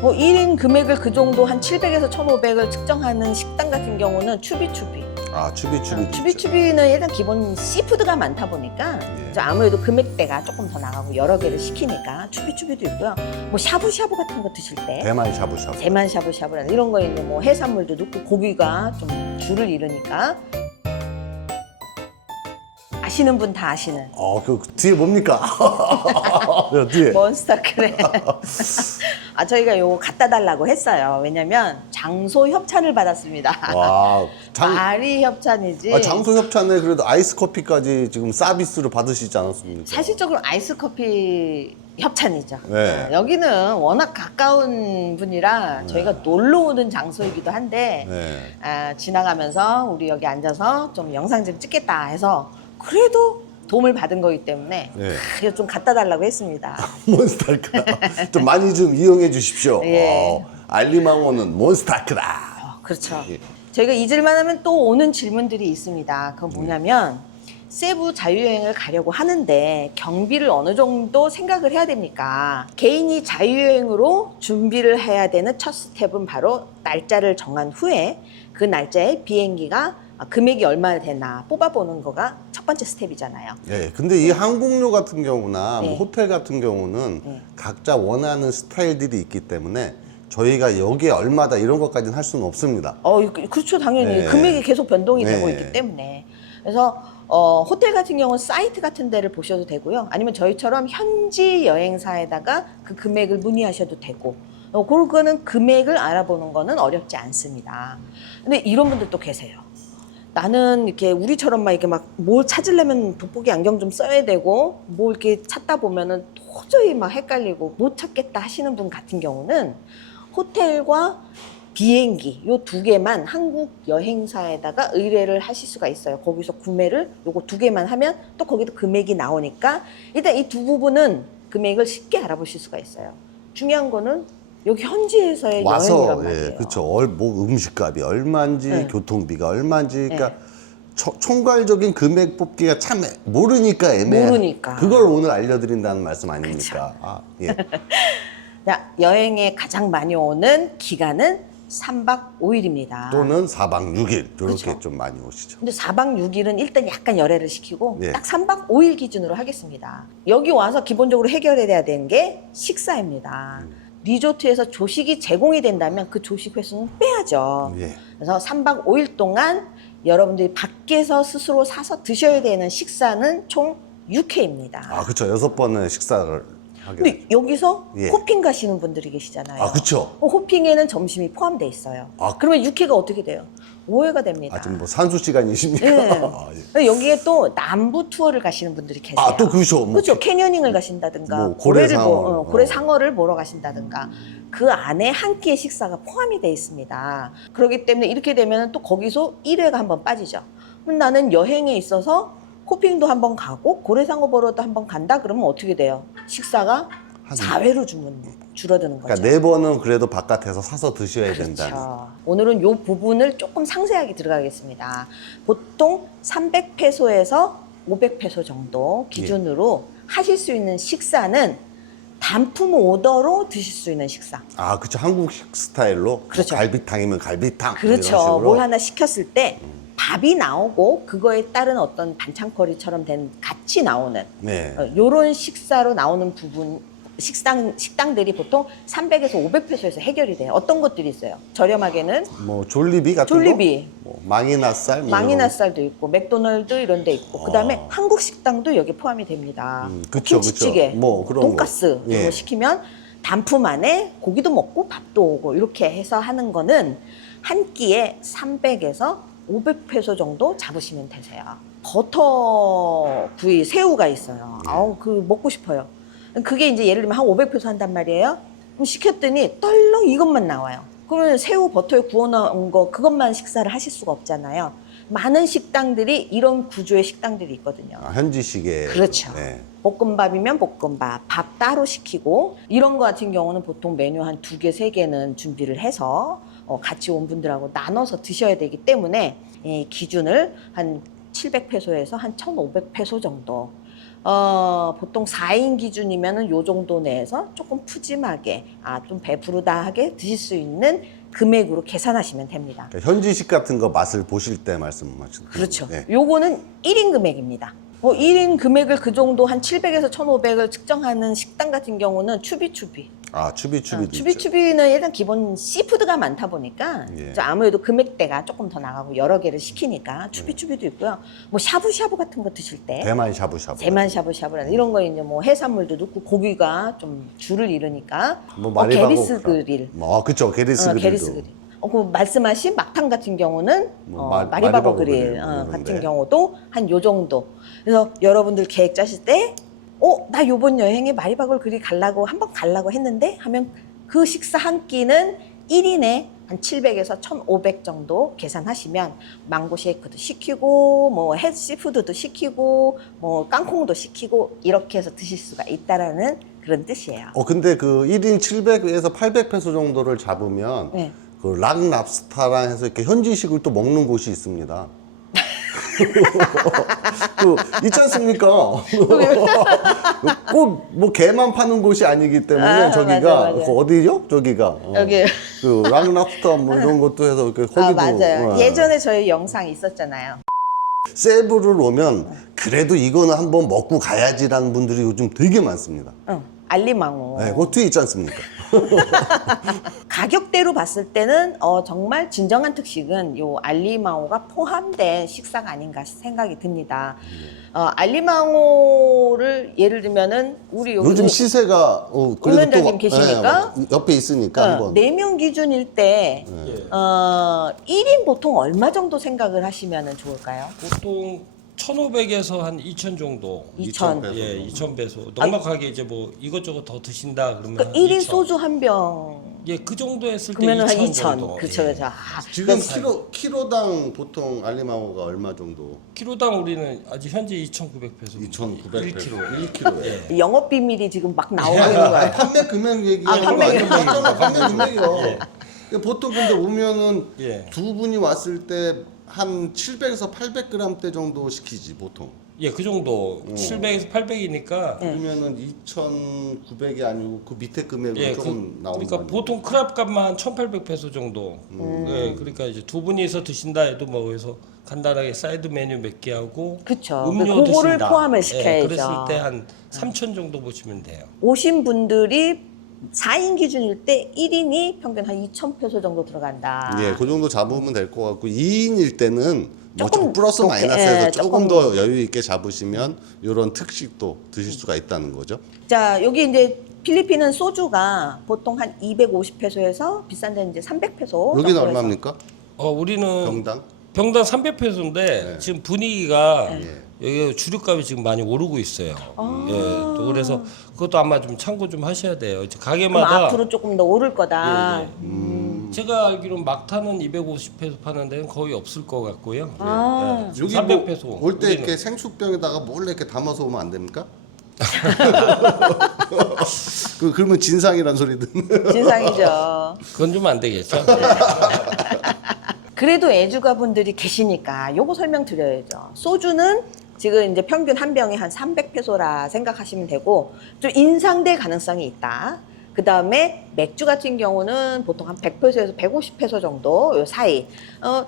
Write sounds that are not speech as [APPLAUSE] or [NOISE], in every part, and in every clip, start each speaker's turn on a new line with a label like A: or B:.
A: 뭐 1인 금액을 그 정도 한 700에서 1,500을 측정하는 식당 같은 경우는 추비추비.
B: 아 추비추비.
A: 추비추비는 일단 기본 씨푸드가 많다 보니까
B: 예.
A: 아무래도 금액대가 조금 더 나가고 여러 개를 시키니까 추비추비도 있고요. 뭐 샤브샤브 같은 거 드실 때
B: 대만 샤브샤브.
A: 대만 샤브샤브라는 이런 거 있는데 뭐 해산물도 넣고 고기가 좀 줄을 이루니까 아시는 분 다 아시는
B: 어, 그 뒤에 뭡니까? 야, [LAUGHS] 뒤에.
A: 몬스터 크랩. [LAUGHS] 아 저희가 요거 갖다 달라고 했어요. 왜냐면 장소 협찬을 받았습니다.
B: 와, 장,
A: 말이 협찬이지.
B: 아, 장소 협찬에 그래도 아이스 커피까지 지금 서비스로 받으시지 않았습니까?
A: 사실적으로 아이스 커피 협찬이죠.
B: 네.
A: 어, 여기는 워낙 가까운 분이라 저희가 놀러 오는 장소이기도 한데
B: 네.
A: 아, 지나가면서 우리 여기 앉아서 좀 영상 좀 찍겠다 해서 그래도 도움을 받은 거기 때문에
B: 네.
A: 그래서 좀 갖다 달라고 했습니다.
B: 몬스타크라. 좀 많이 좀 이용해 주십시오. [LAUGHS]
A: 예.
B: 어, 알리망호는 몬스타크라.
A: 어, 그렇죠.
B: 예.
A: 저희가 잊을만 하면 또 오는 질문들이 있습니다. 그건 뭐냐면 세부 자유여행을 가려고 하는데 경비를 어느 정도 생각을 해야 됩니까? 개인이 자유여행으로 준비를 해야 되는 첫 스텝은 바로 날짜를 정한 후에 그 날짜에 비행기가 금액이 얼마나 되나 뽑아보는 거가 첫 번째 스텝이잖아요.
B: 예, 근데 이 항공료 같은 경우나 뭐
A: 네.
B: 호텔 같은 경우는
A: 네.
B: 각자 원하는 스타일들이 있기 때문에 저희가 여기에 얼마다 이런 것까지는 할 수는 없습니다.
A: 어, 그- 그렇죠. 당연히
B: 네.
A: 금액이 계속 변동이
B: 네.
A: 되고 있기 때문에. 그래서 어, 호텔 같은 경우는 사이트 같은 데를 보셔도 되고요. 아니면 저희처럼 현지 여행사에다가 그 금액을 문의하셔도 되고. 어, 그거는 금액을 알아보는 거는 어렵지 않습니다. 근데 이런 분들도 계세요. 나는 이렇게 우리처럼 막 이렇게 막 뭘 찾으려면 돋보기 안경 좀 써야 되고 뭐 이렇게 찾다 보면은 도저히 막 헷갈리고 못 찾겠다 하시는 분 같은 경우는 호텔과 비행기 요 두 개만 한국 여행사에다가 의뢰를 하실 수가 있어요. 거기서 구매를 요거 두 개만 하면 또 거기도 금액이 나오니까 일단 이 두 부분은 금액을 쉽게 알아보실 수가 있어요. 중요한 거는 여기 현지에서의
B: 와서
A: 여행이란 말이에요.
B: 예, 그렇죠. 얼, 뭐 음식값이 얼마인지
A: 네.
B: 교통비가 얼마인지 그러니까
A: 네.
B: 초- 총괄적인 금액 뽑기가 참 애- 모르니까 애매해.
A: 모르니까.
B: 그걸 오늘 알려드린다는 말씀 아닙니까? 아, 예. [LAUGHS]
A: 자, 여행에 가장 많이 오는 기간은 3박 5일입니다.
B: 또는 4박 6일 이렇게
A: 그렇죠.
B: 좀 많이 오시죠.
A: 근데 4박 6일은 일단 약간 열애를 시키고
B: 예.
A: 딱 3박 5일 기준으로 하겠습니다. 여기 와서 기본적으로 해결해야 되는 게 식사입니다.
B: 음.
A: 리조트에서 조식이 제공이 된다면 그 조식 횟수는 빼야죠.
B: 예.
A: 그래서 3박 5일 동안 여러분들이 밖에서 스스로 사서 드셔야 되는 식사는 총 6회입니다.
B: 아, 그렇죠. 여섯 번의 식사를 하게.
A: 근데 여기서
B: 예.
A: 호핑 가시는 분들이 계시잖아요.
B: 아, 그렇죠.
A: 어, 호핑에는 점심이 포함돼 있어요.
B: 아.
A: 그러면 6회가 어떻게 돼요? 5회가 됩니다.
B: 아, 지금 뭐 산수 시간이십니까?
A: 네. [LAUGHS]
B: 아, 예.
A: 여기에 또 남부 투어를 가시는 분들이 계세요.
B: 아, 또 그죠. 뭐
A: 그렇죠. 캐녀닝을 가신다든가
B: 뭐
A: 고래를
B: 고래상어.
A: 보, 어, 고래상어를 보러 가신다든가 그 안에 한 끼의 식사가 포함이 돼 있습니다. 그렇기 때문에 이렇게 되면 또 거기서 1회가 한번 빠지죠. 그럼 나는 여행에 있어서 호핑도 한번 가고 고래 상어 보러도 한번 간다 그러면 어떻게 돼요? 식사가
B: 한-
A: 4회로 주문 줄어드는 거죠.
B: 그러니까 네 번은 그래도 바깥에서 사서 드셔야 된다는.
A: 그렇죠. 오늘은 이 부분을 조금 상세하게 들어가겠습니다. 보통 300페소에서 500페소 정도 기준으로
B: 예.
A: 하실 수 있는 식사는 단품 오더로 드실 수 있는 식사.
B: 아, 그렇죠. 한국식 스타일로
A: 그렇죠.
B: 뭐 갈비탕이면 갈비탕 뭐
A: 그렇죠.
B: 식으로.
A: 뭘 하나 시켰을 때 밥이 나오고 그거에 따른 어떤 반찬거리처럼 된 같이 나오는
B: 네.
A: 이런 식사로 나오는 부분 식당 식당들이 보통 300에서 500페소에서 해결이 돼요. 어떤 것들이 있어요? 저렴하게는
B: 뭐 졸리비 같은
A: 졸리비.
B: 거? 뭐 망이나살 뭐 이런
A: 망이나살도 있고 맥도날드 이런 데 있고 그다음에
B: 어.
A: 한국 식당도 여기 포함이 됩니다.
B: 음, 그쵸,
A: 김치찌개,
B: 그쵸. 뭐 그런
A: 돈가스
B: 거.
A: 이런
B: 예.
A: 거 시키면 단품 안에 고기도 먹고 밥도 오고 이렇게 해서 하는 거는 한 끼에 300에서 500페소 정도 잡으시면 되세요. 버터 구이 새우가 있어요.
B: 네.
A: 아우 그 먹고 싶어요. 그게 이제 예를 들면 한 500페소 한단 말이에요. 그럼 시켰더니 떨렁 이것만 나와요. 그러면 새우 버터에 구워 놓은 거 그것만 식사를 하실 수가 없잖아요. 많은 식당들이 이런 구조의 식당들이 있거든요.
B: 아, 현지식의
A: 그렇죠.
B: 네.
A: 볶음밥이면 볶음밥, 밥 따로 시키고 이런 거 같은 경우는 보통 메뉴 한 두 개, 세 개는 준비를 해서 어, 같이 온 분들하고 나눠서 드셔야 되기 때문에 이 기준을 한 700페소에서 한 1,500페소 정도 어, 보통 4인 기준이면은 요 정도 내에서 조금 푸짐하게 아, 좀 배부르다 하게 드실 수 있는 금액으로 계산하시면 됩니다.
B: 그러니까 현지식 같은 거 맛을 보실 때 말씀하시는.
A: 그렇죠.
B: 네.
A: 요거는 1인 금액입니다. 뭐 1인 금액을 그 정도 한 700에서 1,500을 측정하는 식당 같은 경우는 추비추비.
B: 아 추비 추비도
A: 어,
B: 있죠.
A: 추비추비는 일단 기본 시푸드가 많다 보니까
B: 예.
A: 이제 아무래도 금액대가 조금 더 나가고 여러 개를 시키니까 추비 추비도 있고요. 뭐 샤브샤브 같은 거 드실 때
B: 대만 샤브샤브.
A: 대만 샤브샤브라는 이런 거 이제 뭐 해산물도 넣고 고기가 좀 줄을 이루니까
B: 뭐
A: 어,
B: 마리바고
A: 게리스 그릴
B: 뭐, 아, 그쵸. 게리스
A: 어,
B: 그릴도.
A: 게리스 그릴. 어, 그 말씀하신 막탕 같은 경우는
B: 뭐
A: 어,
B: 마-
A: 마리바고,
B: 마리바고
A: 그릴,
B: 그릴
A: 어,
B: 이런데.
A: 같은 경우도 한 요 정도. 그래서 여러분들 계획 짜실 때, 어, 나 요번 여행에 마리바고 그릴 갈라고 한번 갈라고 했는데 하면 그 식사 한 끼는 1인에 한 700에서 1,500 정도 계산하시면 망고 쉐이크도 시키고 뭐 햇시푸드도 시키고 뭐 깡콩도 시키고 이렇게 해서 드실 수가 있다라는 그런 뜻이에요.
B: 어 근데 그 1인 700에서 800페소 정도를 잡으면
A: 네.
B: 그 락랍스타랑 해서 이렇게 현지식을 또 먹는 곳이 있습니다. 그 있지 않습니까? 꼭 뭐 개만 파는 곳이 아니기 때문에
A: 아,
B: 저기가
A: 맞아, 맞아.
B: 그 어디죠? 저기가 어.
A: 여기.
B: 그 락랍스타 뭐 이런 것도 해서 이렇게 거기도
A: 아, 맞아요.
B: 어.
A: 예전에 저희 영상 있었잖아요.
B: 세부를 오면 그래도 이거는 한번 먹고 가야지라는 분들이 요즘 되게 많습니다.
A: 응, 알리망호.
B: 네, 그 뒤에 있지 않습니까? [LAUGHS]
A: 가격대로 봤을 때는 어, 정말 진정한 특식은 요 알리망호가 포함된 식사가 아닌가 생각이 듭니다. 어, 알리망호를 예를 들면은 우리 여기
B: 요즘 시세가 어, 그래도
A: 운전자님
B: 또
A: 계시니까?
B: 네, 옆에 있으니까 한번
A: 네 명 기준일 때 어, 1인 보통 얼마 정도 생각을 하시면 좋을까요?
C: 보통 1,500에서 한 2,000 정도.
A: 2,000.
B: 배소
C: 예, 2,000 배소. 넉넉하게 이제 뭐 이것저것 더 드신다 그러면
A: 그러니까
C: 한
A: 1인
C: 2,000.
A: 소주 한 병
C: 예, 그 정도 했을 때
A: 그러면 한
C: 2,000
A: 2,000.
C: 정도.
A: 그렇죠,
C: 예.
A: 그렇죠. 아,
B: 지금 키로 키로당 보통 알리망호가 얼마 정도?
C: 키로당 우리는 아직 현재 2,900 페소.
B: 2,900
C: 1kg.
B: 1kg에.
A: 영업 비밀이 지금 막 [LAUGHS] 나오고 있는 거예요.
B: 판매 금액 얘기.
A: 아, 판매 금액.
B: 판매 금액이요. 보통 근데 오면은
C: 예.
B: 두 분이 왔을 때 한 700에서 800g 정도 시키지 보통.
C: 예, 그 정도.
B: 음.
C: 700에서 800이니까
B: 그러면은 2,900이 아니고 그 밑에 금액으로
C: 예,
B: 조금
C: 그,
B: 나오는
C: 그러니까
B: 거
C: 보통 크랍 값만 1,800 페소 정도.
B: 음.
C: 예, 그러니까 이제 두 분이서 드신다 해도 뭐 그래서 간단하게 사이드 메뉴 몇 개 하고
A: 그쵸.
C: 음료
A: 그거를
C: 드신다.
A: 포함을
C: 예,
A: 시켜야죠.
C: 그랬을 때 한 3,000 정도 보시면 돼요.
A: 오신 분들이 4인 기준일 때 1인이 평균 한 2,000표소 정도 들어간다.
B: 예, 그 정도 잡으면 될 것 같고 2인일 때는 뭐
A: 조금
B: 좀 플러스
A: 높게,
B: 마이너스해서
A: 예,
B: 조금
A: 조금.
B: 더 여유 있게 잡으시면 이런 특식도 드실 수가 있다는 거죠.
A: 자, 여기 이제 필리핀은 소주가 보통 한 250페소에서 비싼 데는 이제 300페소.
B: 여기는 얼마입니까?
C: 어, 우리는
B: 병당?
C: 병당 300페소인데
B: 네.
C: 지금 분위기가
B: 예.
C: 여기 주류값이 지금 많이 오르고 있어요.
A: 아.
C: 예, 또 그래서 그것도 아마 좀 참고 좀 하셔야 돼요. 이제
A: 그럼
C: 가게마다
A: 앞으로 조금 더 오를 거다.
C: 예, 예. 제가 알기로는 막타는 250페소 파는 데는 거의 없을 것 같고요.
A: 아.
C: 예,
B: 여기
C: 300페소.
B: 뭐올때
C: 우리는.
B: 이렇게 생수병에다가 몰래 이렇게 담아서 오면 안 됩니까? [LAUGHS] 그 그러면 진상이란 소리 듣는.
A: 진상이죠.
C: 그건 좀 안 되겠죠. [LAUGHS]
A: 그래도 애주가 분들이 계시니까 요거 설명드려야죠. 소주는 지금 이제 평균 한 병에 한 300페소라 생각하시면 되고 좀 인상될 가능성이 있다. 그 다음에 맥주 같은 경우는 보통 한 100페소에서 150페소 정도 요 사이. 어,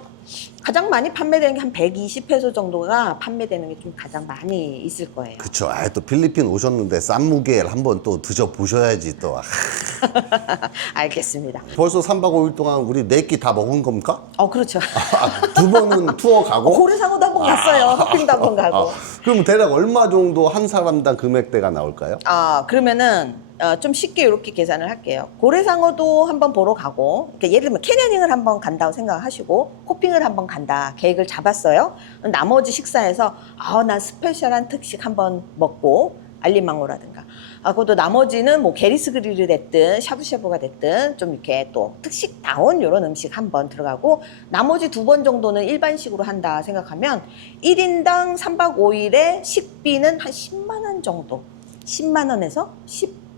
A: 가장 많이 판매되는 게 한 120페소 정도가 판매되는 게 좀 가장 많이 있을 거예요.
B: 그쵸. 아, 또 필리핀 오셨는데 쌈무게를 한번 또 드셔 보셔야지 또. 아, [LAUGHS]
A: 알겠습니다.
B: 벌써 3박 5일 동안 우리 네 끼 다 먹은 겁니까?
A: 어, 그렇죠.
B: 아, 두 번은 [LAUGHS] 투어 가고.
A: 고래상어도 한 번 갔어요. 호핑도 한 번 가고.
B: 아, 그럼 대략 얼마 정도 한 사람당 금액대가 나올까요?
A: 아, 그러면은 어, 좀 쉽게 이렇게 계산을 할게요. 고래상어도 한번 보러 가고, 그러니까 예를 들면 캐녀닝을 한번 간다고 생각하시고, 호핑을 한번 간다 계획을 잡았어요. 나머지 식사에서 아, 난 스페셜한 특식 한번 먹고 알리망호라든가. 아, 그것도 나머지는 뭐 게리스 그릴이 됐든 샤브샤브가 됐든 좀 이렇게 또 특식다운 이런 음식 한 번 들어가고 나머지 두 번 정도는 일반식으로 한다 생각하면 1인당 3박 5일에 식비는 한 10만 원 정도. 10만 원에서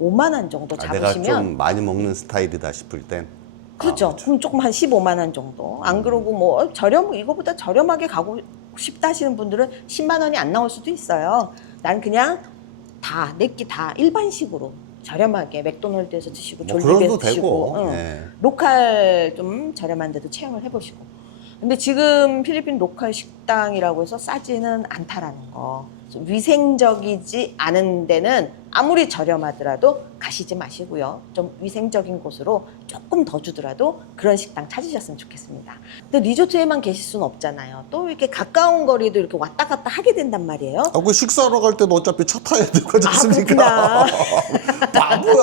A: 15만 원 정도
B: 아, 내가
A: 잡으시면
B: 좀 많이 먹는 스타일이다 싶을 땐.
A: 그렇죠. 그럼 조금 한 15만 원 정도. 안 그러고 뭐 어, 저렴 이거보다 저렴하게 가고 싶다 하시는 분들은 10만 원이 안 나올 수도 있어요. 난 그냥 다 내끼 다 일반식으로 저렴하게 맥도날드에서 드시고
B: 뭐
A: 졸리에서 드시고
B: 되고.
A: 응.
B: 예.
A: 로컬 좀 저렴한 데도 체험을 해보시고 근데 지금 필리핀 로컬 식당이라고 해서 싸지는 않다라는 거좀 위생적이지 않은 데는 아무리 저렴하더라도 가시지 마시고요 좀 위생적인 곳으로 조금 더 주더라도 그런 식당 찾으셨으면 좋겠습니다 근데 리조트에만 계실 수는 없잖아요 또 이렇게 가까운 거리도 이렇게 왔다 갔다 하게 된단 말이에요
B: 아, 그 식사하러 갈 때도 어차피 차 타야 되고 그렇지
A: 아,
B: 않습니까? [LAUGHS] 바보야.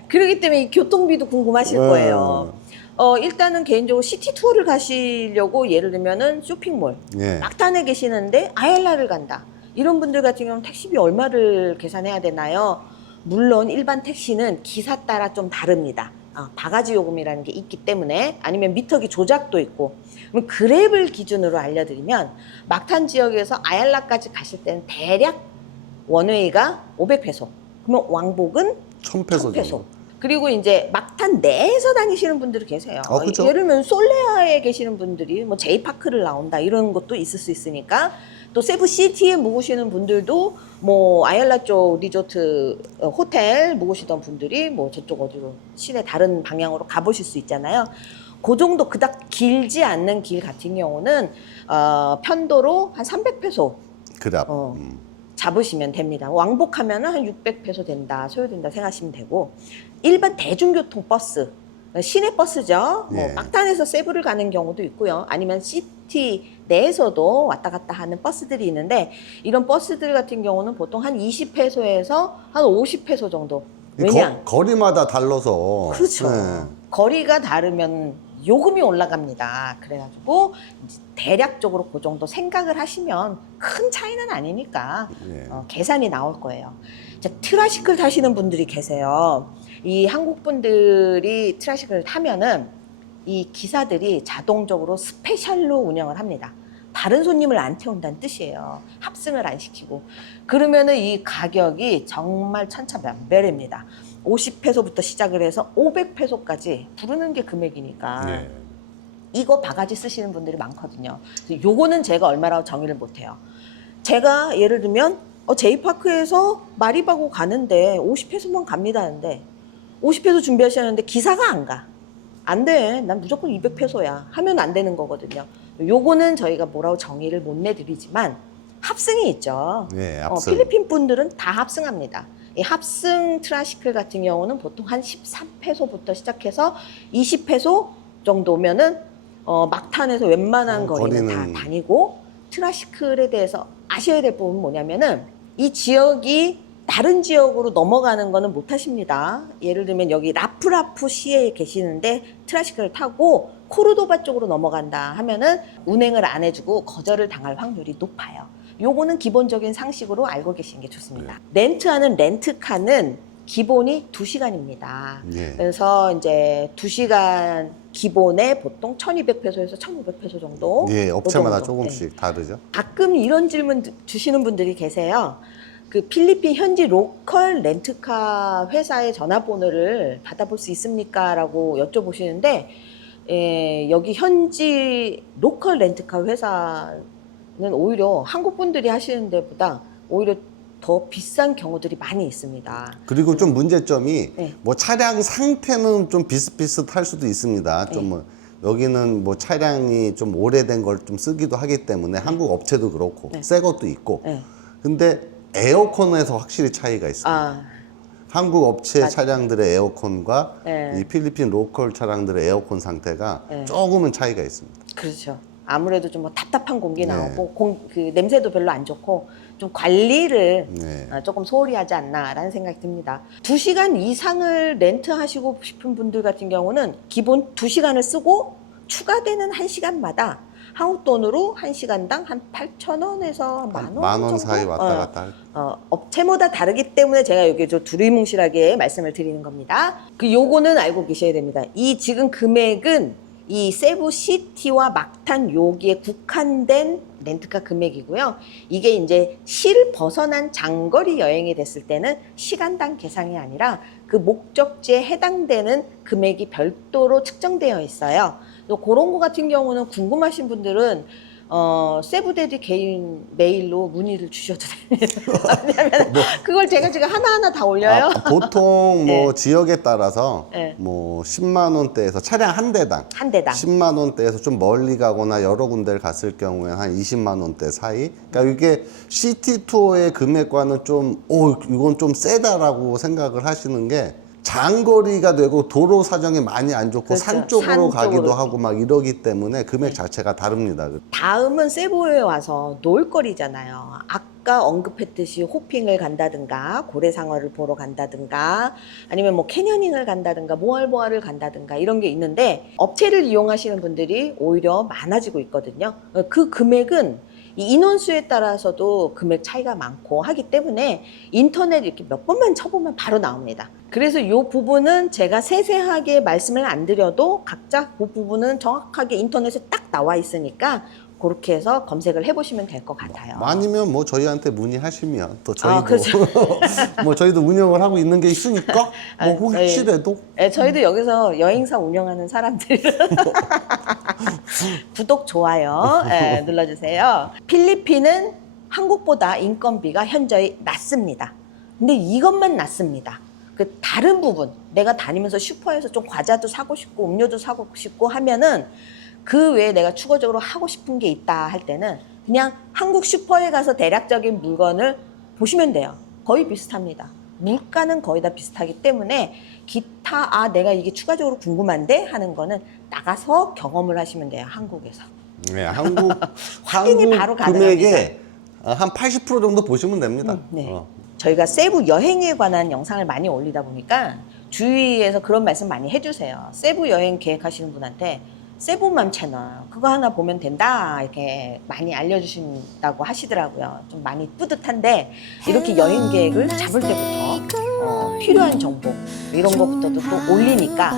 B: [LAUGHS]
A: 그렇기 때문에 이 교통비도 궁금하실
B: 네.
A: 거예요 어, 일단은 개인적으로 시티 투어를 가시려고 예를 들면은 쇼핑몰
B: 예.
A: 막탄에 계시는데 아얄라를 간다. 이런 분들 같은 경우는 택시비 얼마를 계산해야 되나요? 물론 일반 택시는 기사 따라 좀 다릅니다. 어, 바가지 요금이라는 게 있기 때문에 아니면 미터기 조작도 있고 그럼 그랩을 기준으로 알려드리면 막탄 지역에서 아얄라까지 가실 때는 대략 원웨이가 500페소 그러면 왕복은
B: 천페소
A: 1000페소. 그리고 이제 막탄 내에서 다니시는 분들이 계세요.
B: 아, 그죠?
A: 예를 들면 솔레아에 계시는 분들이 뭐 제이파크를 나온다 이런 것도 있을 수 있으니까 또 세부 시티에 묵으시는 분들도 뭐 아얄라 쪽 리조트 어, 호텔 묵으시던 분들이 뭐 저쪽 어디로 시내 다른 방향으로 가보실 수 있잖아요. 그 정도 그닥 길지 않는 길 같은 경우는 어, 편도로 한 300페소
B: 그랍.
A: 어.
B: 음.
A: 잡으시면 됩니다. 왕복하면은 한 600페소 된다, 소요된다 생각하시면 되고 일반 대중교통 버스, 시내 버스죠. 뭐
B: 예.
A: 막탄에서 세부를 가는 경우도 있고요. 아니면 시티 내에서도 왔다 갔다 하는 버스들이 있는데 이런 버스들 같은 경우는 보통 한 20페소에서 한 50페소 정도.
B: 이
A: 왜냐?
B: 거, 리마다 달라서.
A: 그렇죠.
B: 네.
A: 거리가 다르면 요금이 올라갑니다. 그래가지고 대략적으로 그 정도 생각을 하시면 큰 차이는 아니니까
B: 예.
A: 어, 계산이 나올 거예요. 자, 트라시클 타시는 분들이 계세요. 이 한국 분들이 트라시클을 타면은 이 기사들이 자동적으로 스페셜로 운영을 합니다. 다른 손님을 안 태운다는 뜻이에요. 합승을 안 시키고. 그러면은 이 가격이 정말 천차만별입니다. 50페소부터 시작을 해서 500페소까지 부르는 게 금액이니까.
B: 예.
A: 이거 바가지 쓰시는 분들이 많거든요. 요거는 제가 얼마라고 정의를 못 해요. 제가 예를 들면 어, 제이파크에서 마리바고 가는데 50페소만 갑니다 하는데 50페소 준비하시는데 기사가 안 가. 안 돼. 난 무조건 200페소야. 하면 안 되는 거거든요. 요거는 저희가 뭐라고 정의를 못 내드리지만 합승이 있죠.
B: 예,
A: 어,
B: 합승.
A: 필리핀 분들은 다 합승합니다. 이 합승 트라시클 같은 경우는 보통 한 13페소부터 시작해서 20페소 정도면은 어, 막탄에서 웬만한
B: 어,
A: 거리는
B: 거리는-
A: 다 다니고 트라시클에 대해서 아셔야 될 부분은 뭐냐면은 이 지역이 다른 지역으로 넘어가는 거는 못 하십니다. 예를 들면 여기 라프라프 시에 계시는데 트라시클을 타고 코르도바 쪽으로 넘어간다 하면은 운행을 안 해주고 거절을 당할 확률이 높아요. 요거는 기본적인 상식으로 알고 계시는 게 좋습니다. 렌트하는 렌트카는 기본이 2시간입니다.
B: 예.
A: 그래서 이제 2시간 기본에 보통 1200페소에서 1500페소 정도.
B: 예, 업체마다
A: 그 정도.
B: 조금씩 다르죠.
A: 가끔 이런 질문 드- 주시는 분들이 계세요. 그 필리핀 현지 로컬 렌트카 회사의 전화번호를 받아볼 수 있습니까? 라고 여쭤보시는데, 예, 여기 현지 로컬 렌트카 회사는 오히려 한국 분들이 하시는 데보다 오히려 더 비싼 경우들이 많이 있습니다.
B: 그리고 좀 문제점이
A: 네.
B: 뭐 차량 상태는 좀 비슷비슷할 수도 있습니다. 좀
A: 네.
B: 뭐 여기는 뭐 차량이 좀 오래된 걸 좀 쓰기도 하기 때문에 한국 업체도 그렇고
A: 네.
B: 새 것도 있고.
A: 네.
B: 근데 에어컨에서 확실히 차이가 있습니다.
A: 아,
B: 한국 업체
A: 맞-
B: 차량들의 에어컨과
A: 네.
B: 이 필리핀 로컬 차량들의 에어컨 상태가
A: 네.
B: 조금은 차이가 있습니다.
A: 그렇죠. 아무래도 좀뭐 답답한 공기
B: 네.
A: 나오고 공, 그 냄새도 별로 안 좋고 좀 관리를
B: 네.
A: 어, 조금 소홀히 하지 않나라는 생각이 듭니다. 두시간 이상을 렌트하시고 싶은 분들 같은 경우는 기본 두시간을 쓰고 추가되는 한시간마다 한국 돈으로 한 시간당 한 8,000원에서 만 원,
B: 만원
A: 정도?
B: 사이 왔다
A: 어,
B: 갔다 할
A: 어, 업체마다 다르기 때문에 제가 여기 좀 두리뭉실하게 말씀을 드리는 겁니다. 그 요거는 알고 계셔야 됩니다. 이 지금 금액은 이 세부 시티와 막탄 여기에 국한된 렌트카 금액이고요. 이게 이제 실 벗어난 장거리 여행이 됐을 때는 시간당 계상이 아니라 그 목적지에 해당되는 금액이 별도로 측정되어 있어요. 또 그런 거 같은 경우는 궁금하신 분들은 어, 세부대디 개인 메일로 문의를 주셔도 됩니다. [LAUGHS] 왜냐면 그걸 제가 지금 하나하나 다 올려요.
B: 아, 보통 뭐
A: 네.
B: 지역에 따라서
A: 네.
B: 뭐 10만 원대에서 차량 한 대당
A: 한 대당.
B: 10만 원대에서 좀 멀리 가거나 여러 군데를 갔을 경우에 한 20만 원대 사이. 그러니까 이게 시티 투어의 금액과는 좀, 오, 이건 좀 세다라고 생각을 하시는 게 장거리가 되고 도로 사정이 많이 안 좋고
A: 그렇죠.
B: 산 쪽으로
A: 산
B: 가기도
A: 쪽으로.
B: 하고 막 이러기 때문에 금액 자체가 다릅니다.
A: 다음은 세부에 와서 놀거리잖아요. 아까 언급했듯이 호핑을 간다든가 고래상어를 보러 간다든가 아니면 뭐 캐녀닝을 간다든가 모알보아를 간다든가 이런 게 있는데 업체를 이용하시는 분들이 오히려 많아지고 있거든요. 어, 그 금액은 이 인원수에 따라서도 금액 차이가 많고 하기 때문에 인터넷 이렇게 몇 번만 쳐보면 바로 나옵니다. 그래서 이 부분은 제가 세세하게 말씀을 안 드려도 각자 그 부분은 정확하게 인터넷에 딱 나와 있으니까 그렇게 해서 검색을 해보시면 될 것 같아요.
B: 아니면 뭐 저희한테 문의하시면 또
A: 아,
B: 저희도 [LAUGHS] 뭐 저희도 운영을 하고 있는 게 있으니까 [LAUGHS]
A: 아,
B: 뭐
A: 저희-
B: 혹시라도
A: 네, 저희도 여기서 여행사 운영하는 사람들 [LAUGHS] 구독 좋아요 네, 눌러주세요. 필리핀은 한국보다 인건비가 현저히 낮습니다. 근데 이것만 낮습니다. 그 다른 부분 내가 다니면서 슈퍼에서 좀 과자도 사고 싶고 음료도 사고 싶고 하면은 그 외에 내가 추가적으로 하고 싶은 게 있다 할 때는 그냥 한국 슈퍼에 가서 대략적인 물건을 보시면 돼요. 거의 비슷합니다. 물가는 거의 다 비슷하기 때문에 기타 아 내가 이게 추가적으로 궁금한데 하는 거는 나가서 경험을 하시면 돼요. 한국에서.
B: 네, 한국 [LAUGHS]
A: 확인이
B: 한국
A: 바로
B: 금액의 어, 한80% 정도 보시면 됩니다.
A: 네.
B: 어.
A: 저희가 세부 여행에 관한 영상을 많이 올리다 보니까 주위에서 그런 말씀 많이 해주세요. 세부 여행 계획하시는 분한테 세부맘 채널 그거 하나 보면 된다 이렇게 많이 알려주신다고 하시더라고요. 좀 많이 뿌듯한데 이렇게 여행 계획을 잡을 때부터 어, 필요한 정보 이런 것부터도 또 올리니까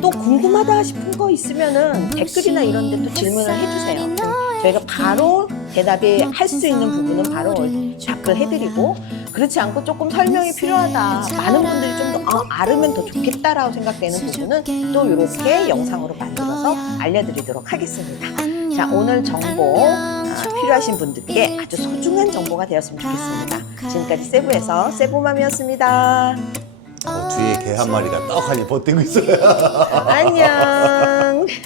A: 또 궁금하다 싶은 거 있으면은 댓글이나 이런 데 또 질문을 해주세요. 저희가 바로 대답이 할 수 있는 부분은 바로 답을 해드리고 그렇지 않고 조금 설명이 필요하다. 많은 분들이 좀더 아, 알으면 더 좋겠다라고 생각되는 부분은 또 이렇게 영상으로 만들 어서 알려드리도록 하겠습니다. 자, 오늘 정보 아, 필요하신 분들께 아주 소중한 정보가 되었으면 좋겠습니다. 지금까지 세부에서 세부맘이었습니다.
B: 어, 뒤에 개 한 마리가 떡하니 버티고 있어요.
A: 안녕. [LAUGHS]